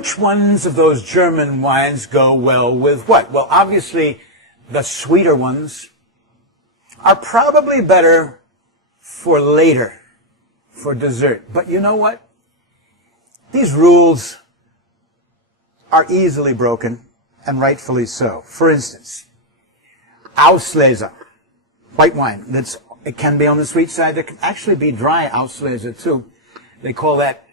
which ones of those German wines go well with what? Well, obviously, the sweeter ones are probably better for later, for dessert. But you know what? These rules are easily broken, and rightfully so. For instance, Auslese, white wine. It can be on the sweet side. There can actually be dry Auslese too. They call that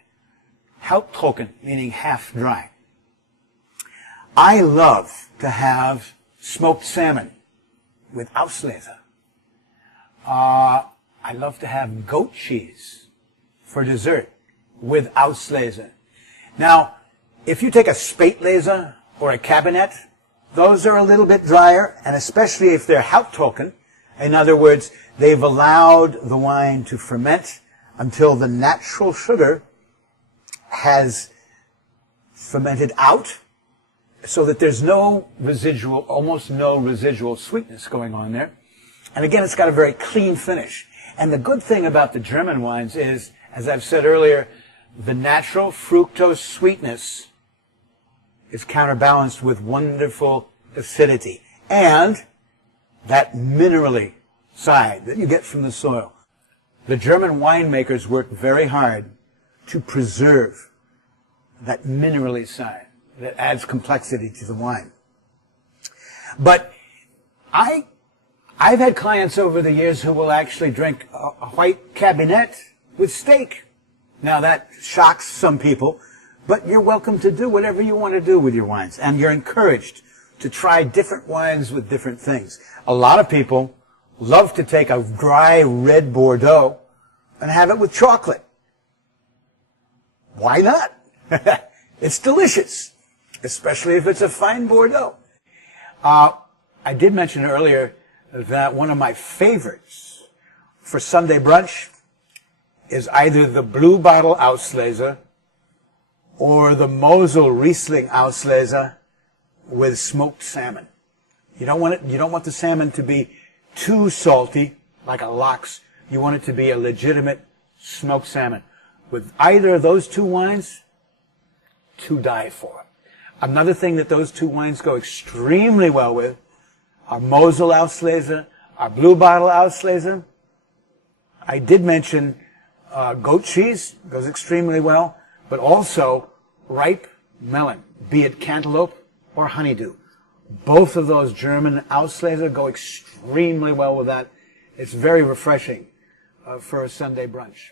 halbtrocken, meaning half dry. I love to have smoked salmon with Auslese. I love to have goat cheese for dessert with Auslese. Now, if you take a Spätlese or a Cabinet, those are a little bit drier, and especially if they're halbtrocken. In other words, they've allowed the wine to ferment until the natural sugar has fermented out, so that there's no residual, almost no residual sweetness going on there. And again, it's got a very clean finish. And the good thing about the German wines is, as I've said earlier, the natural fructose sweetness is counterbalanced with wonderful acidity and that minerally side that you get from the soil. The German winemakers work very hard to preserve that minerally side that adds complexity to the wine. But I've had clients over the years who will actually drink a white Cabinet with steak. Now that shocks some people, but you're welcome to do whatever you want to do with your wines, and you're encouraged to try different wines with different things. A lot of people love to take a dry red Bordeaux and have it with chocolate. Why not? It's delicious, especially if it's a fine Bordeaux. I did mention earlier that one of my favorites for Sunday brunch is either the Blue Bottle Auslese or the Mosel Riesling Auslese with smoked salmon. You don't want the salmon to be too salty, like a lox. You want it to be a legitimate smoked salmon. With either of those two wines, to die for. Another thing that those two wines go extremely well with are Mosel Auslese, our Blue Bottle Auslese. I did mention goat cheese goes extremely well, but also ripe melon, be it cantaloupe or honeydew. Both of those German Auslese go extremely well with that. It's very refreshing for a Sunday brunch.